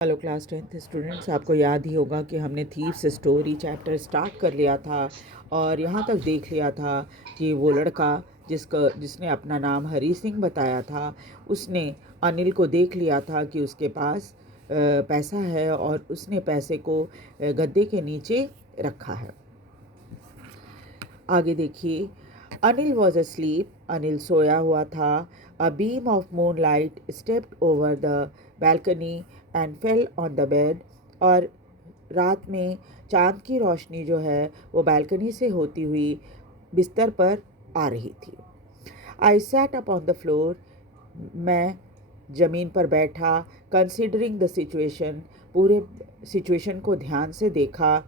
Hello class 10th students, आपको याद ही होगा कि हमने थीव्स स्टोरी चैप्टर स्टार्ट कर लिया था और यहाँ तक देख लिया था कि वो लड़का जिसने अपना नाम हरी सिंह बताया था, उसने अनिल को देख लिया था कि उसके पास पैसा है और उसने पैसे को गद्दे के नीचे रखा है। आगे देखिए, अनिल वॉज अस्लीप, अनिल सोया हुआ था। A beam of moon light stepped over the balcony and fell on the bed. और रात में चांद की रोशनी जो है वो बैल्कनी से होती हुई बिस्तर पर आ रही थी। I sat up on the floor, मैं ज़मीन पर बैठा। कंसिडरिंग द सिचुएशन, पूरे सिचुएशन को ध्यान से देखा।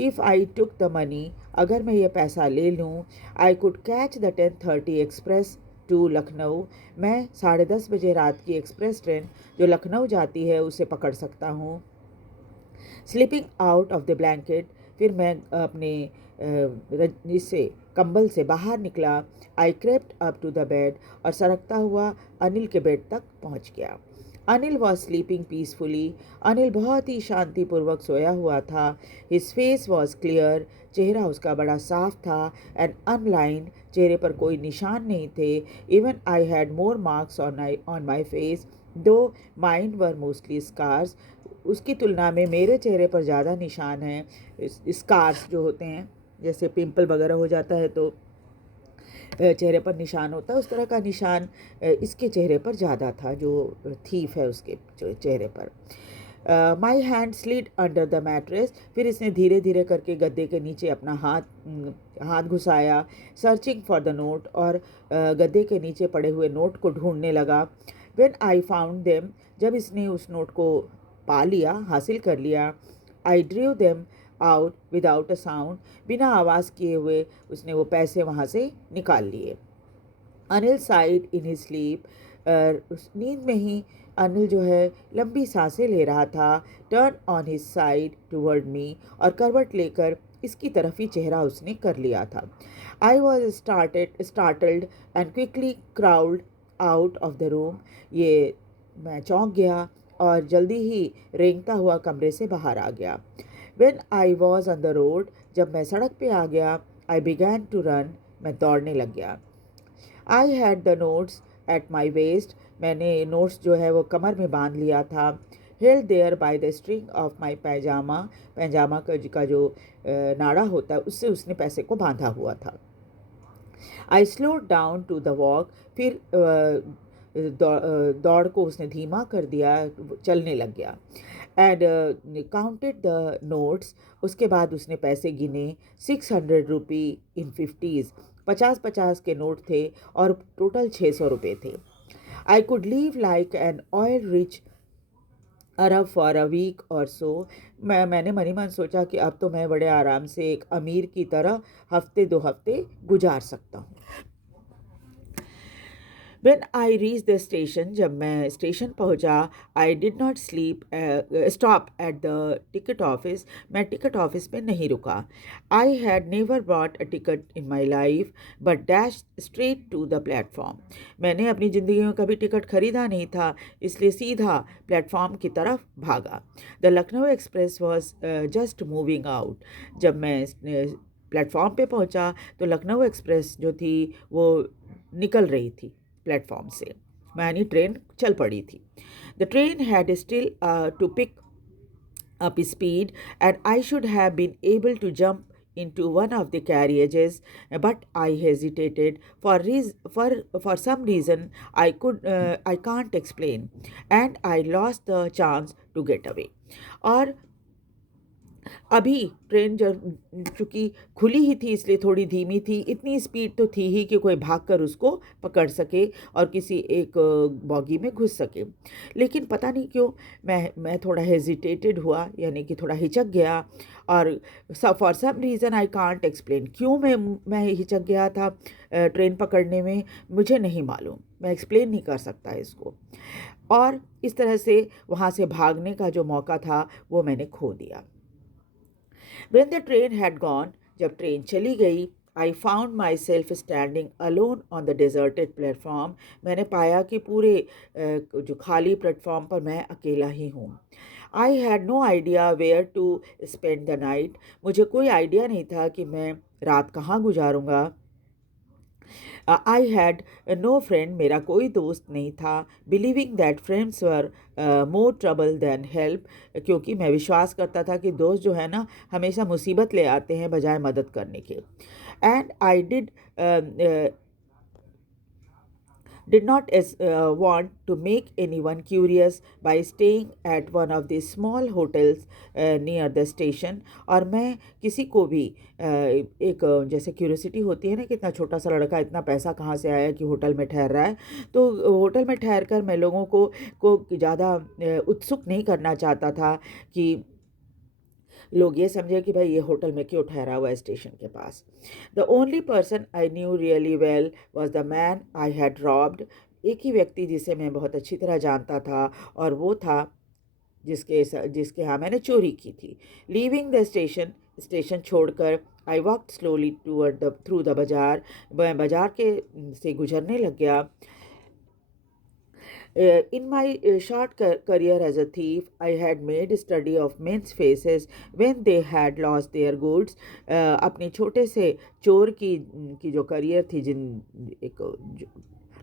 If I took the money, अगर मैं ये पैसा ले लूँ, I could catch the 10:30 express to Lucknow, मैं 10:30 बजे रात की एक्सप्रेस ट्रेन जो लखनऊ जाती है उसे पकड़ सकता हूँ। Slipping out of the blanket, फिर मैं अपने इससे कंबल से बाहर निकला। I crept up to the bed, और सरकता हुआ अनिल के बेड तक पहुंच गया। Anil was sleeping peacefully, Anil बहुत ही शांतिपूर्वक सोया हुआ था। हिज फेस वॉज क्लियर, चेहरा उसका बड़ा साफ था एंड अनलाइंड, चेहरे पर कोई निशान नहीं थे। Even I had more marks on my face, दो माइंड वर मोस्टली स्कार्स, उसकी तुलना में मेरे चेहरे पर ज़्यादा निशान हैं। स्कार्स जो होते हैं, जैसे पिंपल वगैरह हो जाता है तो चेहरे पर निशान होता है, उस तरह का निशान इसके चेहरे पर ज़्यादा था, जो थीफ है उसके चेहरे पर। My hand slid under the mattress, फिर इसने धीरे धीरे करके गद्दे के नीचे अपना हाथ घुसाया। सर्चिंग फॉर द नोट, और गद्दे के नीचे पड़े हुए नोट को ढूंढने लगा। व्हेन आई फाउंड देम, जब इसने उस नोट को पा लिया, हासिल कर लिया, I drew them out without a sound, बिना आवाज़ किए हुए उसने वो पैसे वहाँ से निकाल लिए। Anil side in his sleep, उस नींद में ही अनिल जो है लंबी सांसें ले रहा था। Turn on his side toward me, और करवट लेकर इसकी तरफ ही चेहरा उसने कर लिया था। I was startled and quickly crowd out of the room, ये मैं चौंक गया और जल्दी ही रेंगता हुआ कमरे से बाहर आ गया। When I was on the road, जब मैं सड़क पे आ गया, आई बिगैन टू रन, मैं दौड़ने लग गया। I had the notes at my waist, मैंने नोट्स जो है वो कमर में बांध लिया था। Held there by the string of my pyjama, पैजामा का जो नाड़ा होता है उससे उसने पैसे को बांधा हुआ था। I slow down to the walk, फिर दौड़ को उसने धीमा कर दिया, चलने लग गया। एंड काउंटेड द नोट्स, उसके बाद उसने पैसे गिने। 600 रुपी इन 50s, 50-50 के नोट थे और टोटल 600 रुपये थे। I could live like an oil rich Arab for a week और सो, मैंने मनी मन सोचा कि अब तो मैं बड़े आराम से एक अमीर की तरह हफ्ते 2 हफ्ते गुजार सकता हूँ। When I reach the station, जब मैं स्टेशन पहुंचा, I did not stop at the ticket office, मैं टिकट ऑफिस में नहीं रुका। I had never bought a ticket in my life but dash straight to the platform, मैंने अपनी ज़िंदगी में कभी टिकट खरीदा नहीं था, इसलिए सीधा प्लेटफॉर्म की तरफ भागा। The Lucknow express was just moving out, जब मैं प्लेटफॉर्म पे पहुंचा तो लखनऊ एक्सप्रेस जो थी वो निकल रही थी प्लेटफॉर्म से, यानी ट्रेन चल पड़ी थी। The train had still to pick up speed, and I should have been able to jump into one of the carriages, but I hesitated for some reason I can't explain, and I lost the chance to get away. और अभी train जब चूँकि खुली ही थी इसलिए थोड़ी धीमी थी, इतनी स्पीड तो थी ही कि कोई भागकर उसको पकड़ सके और किसी एक बॉगी में घुस सके। लेकिन पता नहीं क्यों मैं थोड़ा हेजिटेटेड हुआ, यानी कि थोड़ा हिचक गया, और for some reason I can't explain, क्यों मैं हिचक गया था ट्रेन पकड़ने में, मुझे नहीं मालूम, मैं एक्सप्लेन नहीं कर सकता इसको। और इस तरह से वहाँ से भागने का जो मौका था वो मैंने खो दिया। When the train had gone, जब ट्रेन चली गई, I found myself standing alone on the deserted platform, मैंने पाया कि पूरे जो खाली प्लेटफॉर्म पर मैं अकेला ही हूँ। I had no idea where to spend the night. मुझे कोई आइडिया नहीं था कि मैं रात कहाँ गुजारूंगा। आई हैड नो फ्रेंड, मेरा कोई दोस्त नहीं था। Believing that friends were more trouble than help, क्योंकि मैं विश्वास करता था कि दोस्त जो है ना हमेशा मुसीबत ले आते हैं बजाय मदद करने के। And I did not want to make anyone curious by staying at one of the small hotels near the station। और मैं किसी को भी एक जैसे क्यूरियोसिटी होती है ना कि इतना छोटा सा लड़का इतना पैसा कहाँ से आया कि होटल में ठहर रहा है, तो होटल में ठहर कर मैं लोगों को ज़्यादा उत्सुक नहीं करना चाहता था कि लोग ये समझे कि भाई ये होटल में क्यों ठहरा हुआ है स्टेशन के पास। The only person I knew really well was the man I had robbed. एक ही व्यक्ति जिसे मैं बहुत अच्छी तरह जानता था और वो था जिसके यहाँ मैंने चोरी की थी। लीविंग द स्टेशन छोड़कर I walked slowly toward the through the बाजार। मैं बाजार के से गुजरने लग गया। In my short career as a thief, I had made a study of men's faces when they had lost their goods। अपने छोटे से चोर की जो करियर थी, एक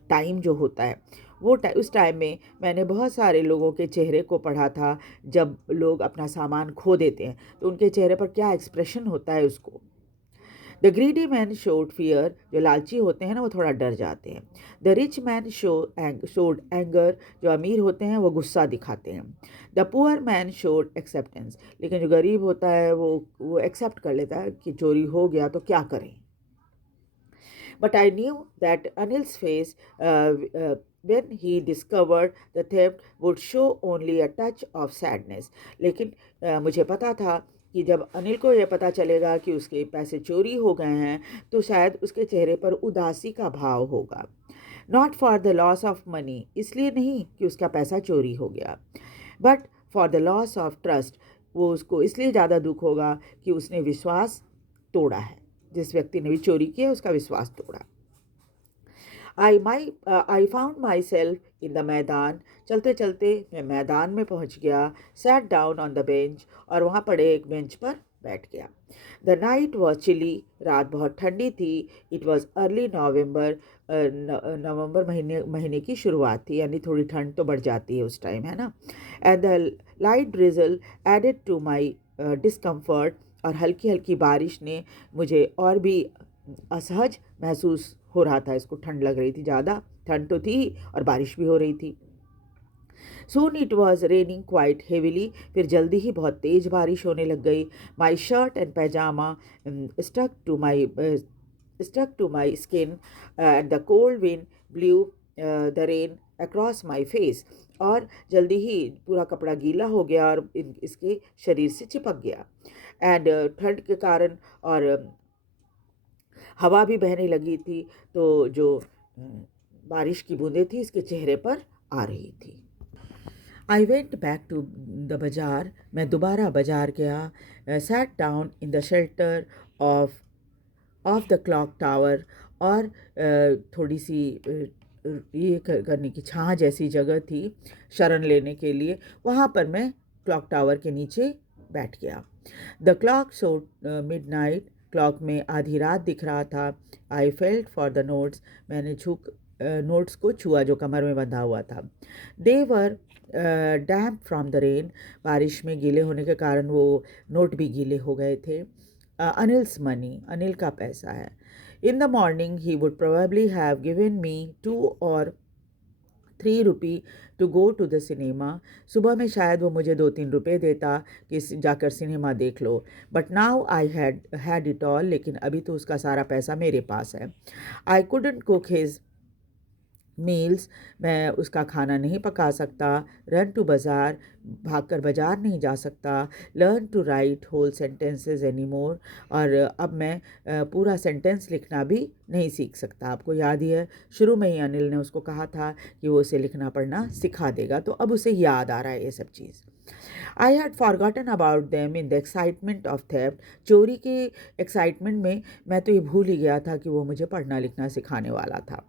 टाइम जो होता है वो उस टाइम में मैंने बहुत सारे लोगों के चेहरे को पढ़ा था। जब लोग अपना सामान खो देते हैं तो उनके चेहरे पर क्या एक्सप्रेशन होता है उसको। The greedy man showed fear, जो लालची होते हैं ना वो थोड़ा डर जाते हैं। The rich man showed anger, जो अमीर होते हैं वो गुस्सा दिखाते हैं। The poor man showed acceptance, लेकिन जो गरीब होता है वो एक्सेप्ट कर लेता है कि चोरी हो गया तो क्या करें। But I knew that Anil's face when he discovered the theft would show only a touch of sadness। लेकिन मुझे पता था कि जब अनिल को यह पता चलेगा कि उसके पैसे चोरी हो गए हैं तो शायद उसके चेहरे पर उदासी का भाव होगा। Not for the loss of money, इसलिए नहीं कि उसका पैसा चोरी हो गया, but for the loss of trust. वो उसको इसलिए ज़्यादा दुख होगा कि उसने विश्वास तोड़ा है। जिस व्यक्ति ने भी चोरी किया उसका विश्वास तोड़ा। I found my self in the मैदान। चलते चलते मैं मैदान में पहुंच गया। Sat down on the bench, और वहाँ पड़े एक बेंच पर बैठ गया। द नाइट वॉज चिली, रात बहुत ठंडी थी। इट वॉज अर्ली नवम्बर, नवंबर महीने की शुरुआत थी, यानी थोड़ी ठंड तो बढ़ जाती है उस टाइम, है ना। And the light drizzle added to my discomfort, और हल्की हल्की बारिश ने मुझे और भी असहज महसूस हो रहा था। इसको ठंड लग रही थी, ज़्यादा ठंड तो थी और बारिश भी हो रही थी। Soon it was raining quite heavily, फिर जल्दी ही बहुत तेज़ बारिश होने लग गई। My shirt and pajama stuck to my skin, and the cold wind blew the rain across my face। और जल्दी ही पूरा कपड़ा गीला हो गया और इसके शरीर से चिपक गया। एंड ठंड के कारण और हवा भी बहने लगी थी, तो जो बारिश की बूंदें थी इसके चेहरे पर आ रही थी। I went back to the bazaar, मैं दोबारा बाज़ार गया। Sat down in the shelter of the clock tower, और थोड़ी सी ये करने की छाँ जैसी जगह थी शरण लेने के लिए, वहाँ पर मैं क्लॉक टावर के नीचे बैठ गया। The clock show midnight, clock में आधी रात दिख रहा था। I felt for the notes, मैंने नोट्स को छुआ जो कमर में बंधा हुआ था। दे वर डैम्प फ्रॉम द रेन, बारिश में गीले होने के कारण वो नोट भी गीले हो गए थे। अनिल्स मनी, अनिल का पैसा है। In the morning he would probably have given me 2 or 3 rupee to go to the cinema, सुबह में शायद वो मुझे 2-3 रुपये देता कि जाकर सिनेमा देख लो। But now I had it all, लेकिन अभी तो उसका सारा पैसा मेरे पास है। I couldn't cook his meals, मैं उसका खाना नहीं पका सकता। रन टू बाज़ार, भागकर बाज़ार नहीं जा सकता। Learn to write whole sentences any more, और अब मैं पूरा सेंटेंस लिखना भी नहीं सीख सकता। आपको याद ही है शुरू में ही अनिल ने उसको कहा था कि वो उसे लिखना पढ़ना सिखा देगा, तो अब उसे याद आ रहा है ये सब चीज़। I had forgotten about them in the excitement of theft, चोरी के एक्साइटमेंट में मैं तो ये भूल ही गया था कि वो मुझे पढ़ना लिखना सिखाने वाला था।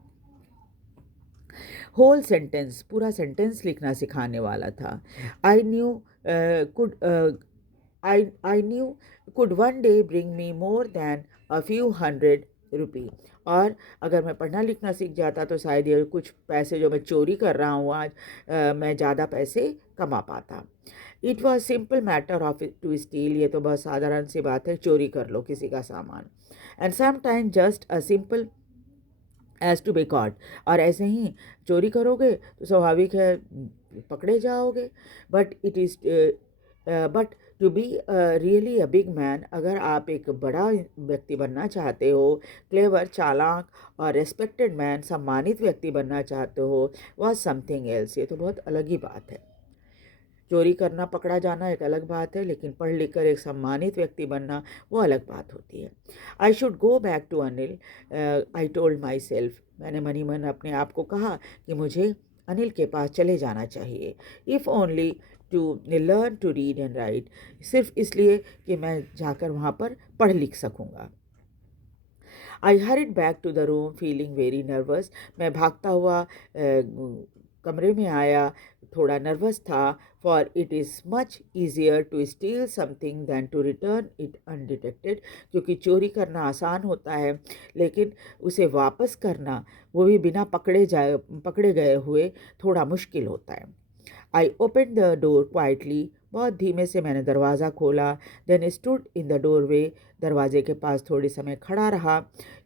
होल सेंटेंस, पूरा सेंटेंस लिखना सिखाने वाला था। I knew could I knew could one day bring me more than a few hundred rupee. और अगर मैं पढ़ना लिखना सीख जाता तो शायद ये कुछ पैसे जो मैं चोरी कर रहा हूँ आज मैं ज़्यादा पैसे कमा पाता. It was simple matter of to steal. ये तो बहुत साधारण सी बात है, चोरी कर लो किसी का सामान. And sometime just a simple as to be caught. और ऐसे ही चोरी करोगे तो स्वाभाविक है पकड़े जाओगे. But it is but to be really a big man, अगर आप एक बड़ा व्यक्ति बनना चाहते हो, क्लेवर, चालाक और रेस्पेक्टेड मैन, सम्मानित व्यक्ति बनना चाहते हो, वॉज समथिंग एल्स. ये तो बहुत अलग ही बात है. चोरी करना, पकड़ा जाना एक अलग बात है, लेकिन पढ़ लिख कर एक सम्मानित व्यक्ति बनना वो अलग बात होती है. I should go back to Anil, I told myself. मैंने मनी मन अपने आप को कहा कि मुझे अनिल के पास चले जाना चाहिए. If only to learn to read and write. सिर्फ इसलिए कि मैं जाकर वहाँ पर पढ़ लिख सकूँगा. I hurried back to the room feeling very nervous. मैं भागता हुआ कमरे में आया, थोड़ा नर्वस था. For it is much easier to steal something than to return it undetected. क्योंकि चोरी करना आसान होता है, लेकिन उसे वापस करना, वो भी बिना पकड़े गए हुए, थोड़ा मुश्किल होता है. I open the door quietly. बहुत धीमे से मैंने दरवाज़ा खोला. Then stood in the doorway. दरवाजे के पास थोड़ी समय खड़ा रहा.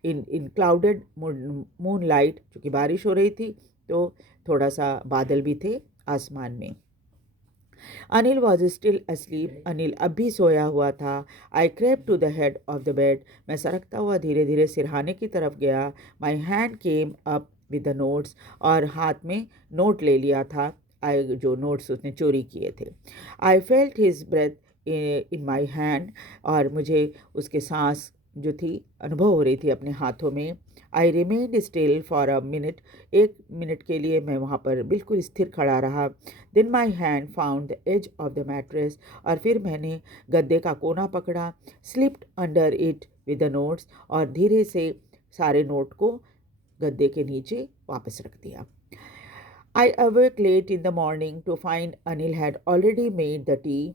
इन क्लाउडेड मून लाइट, चूँकि बारिश हो रही थी तो थोड़ा सा बादल भी थे आसमान में. Anil was still asleep. Anil अब भी सोया हुआ था. I crept to the head of the bed. मैं सरकता हुआ धीरे धीरे सिरहाने की तरफ गया. My hand came up with the notes. और हाथ में नोट ले लिया था, जो नोट्स उसने चोरी किए थे. I felt his breath in my hand. और मुझे उसके सांस जो थी अनुभव हो रही थी अपने हाथों में. I remained still for a minute. 1 minute के लिए मैं वहाँ पर बिल्कुल स्थिर खड़ा रहा. Then my hand found the edge of the mattress. और फिर मैंने गद्दे का कोना पकड़ा. Slipped under it with the notes. और धीरे से सारे नोट को गद्दे के नीचे वापस रख दिया. I awoke late in the morning to find Anil had already made the tea.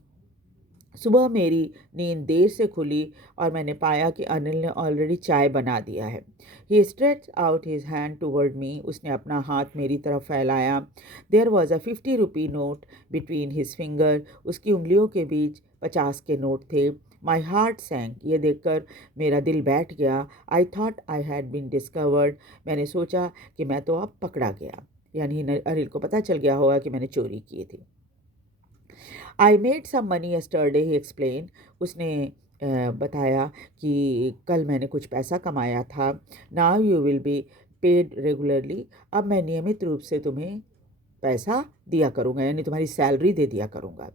सुबह मेरी नींद देर से खुली और मैंने पाया कि अनिल ने ऑलरेडी चाय बना दिया है. He stretch out his hand toward me. उसने अपना हाथ मेरी तरफ फैलाया. There was a 50 rupee note between his finger. उसकी उंगलियों के बीच 50 के नोट थे. My heart sank. ये देखकर मेरा दिल बैठ गया. I thought I had been discovered. मैंने सोचा कि मैं तो अब पकड़ा गया, यानी अनिल को पता चल गया होगा कि मैंने चोरी की थी. I made some money yesterday, he explained. उसने बताया कि कल मैंने कुछ पैसा कमाया था. Now you will be paid regularly. अब मैं नियमित रूप से तुम्हें पैसा दिया करूँगा, यानी तुम्हारी सैलरी दे दिया करूँगा.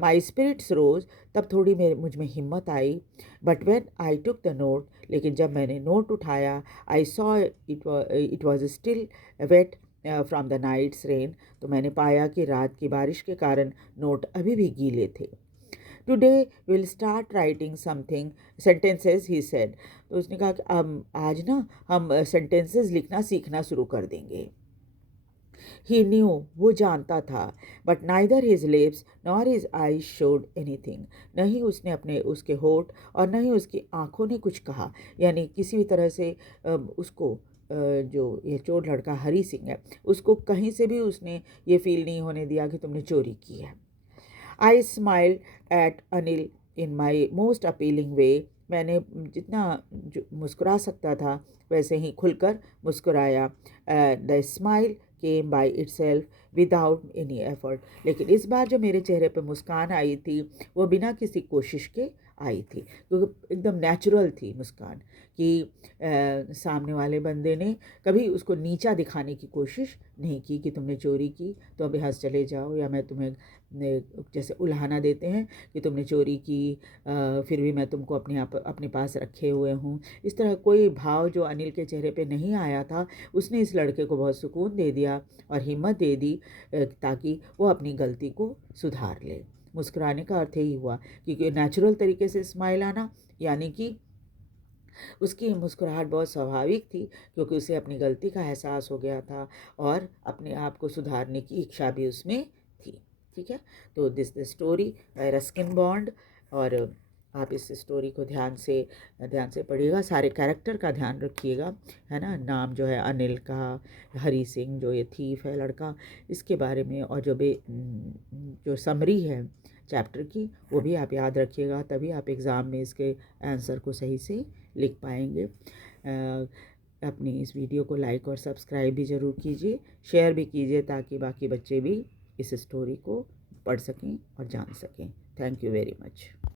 My spirits rose. तब थोड़ी मुझ में हिम्मत आई. But when I took the note. लेकिन जब मैंने नोट उठाया, I saw it was still wet from the night's rain. तो मैंने पाया कि रात की बारिश के कारण नोट अभी भी गीले थे. Today will start writing something sentences, he said. तो उसने कहा कि आज ना हम सेंटेंसेस लिखना सीखना शुरू कर देंगे. ही न्यू, वो जानता था. But neither his lips nor his eyes showed anything. नहीं उसने उसके होठ और नहीं उसकी आंखों ने कुछ कहा. यानी किसी भी तरह से उसको जो ये चोर लड़का हरी सिंह है, उसको कहीं से भी उसने ये फील नहीं होने दिया कि तुमने चोरी की है. I smile at Anil in my most appealing way. मैंने जितना मुस्कुरा सकता था वैसे ही खुलकर मुस्कुराया. The smile came by itself without any effort. लेकिन इस बार जो मेरे चेहरे पर मुस्कान आई थी वो बिना किसी कोशिश के आई थी, क्योंकि एकदम नेचुरल थी मुस्कान. कि सामने वाले बंदे ने कभी उसको नीचा दिखाने की कोशिश नहीं की कि तुमने चोरी की तो अब यहाँ से चले जाओ, या मैं तुम्हें जैसे उल्हाना देते हैं कि तुमने चोरी की फिर भी मैं तुमको अपने पास रखे हुए हूँ. इस तरह कोई भाव जो अनिल के चेहरे पे नहीं आया था, उसने इस लड़के को बहुत सुकून दे दिया और हिम्मत दे दी ताकि वो अपनी गलती को सुधार ले. मुस्कुराने का अर्थ यही हुआ, क्योंकि नेचुरल तरीके से स्माइल आना, यानी कि उसकी मुस्कुराहट बहुत स्वाभाविक थी, क्योंकि उसे अपनी गलती का एहसास हो गया था और अपने आप को सुधारने की इच्छा भी उसमें थी. ठीक है। तो this the story by Ruskin bond, और आप इस स्टोरी को ध्यान से पढ़िएगा, सारे कैरेक्टर का ध्यान रखिएगा, है ना। नाम जो है अनिल का, हरी सिंह जो ये थीफ है लड़का, इसके बारे में, और जो समरी है चैप्टर की वो भी आप याद रखिएगा, तभी आप एग्ज़ाम में इसके आंसर को सही से लिख पाएंगे। अपनी इस वीडियो को लाइक और सब्सक्राइब भी ज़रूर कीजिए, शेयर भी कीजिए, ताकि बाकी बच्चे भी इस स्टोरी को पढ़ सकें और जान सकें। Thank you very much.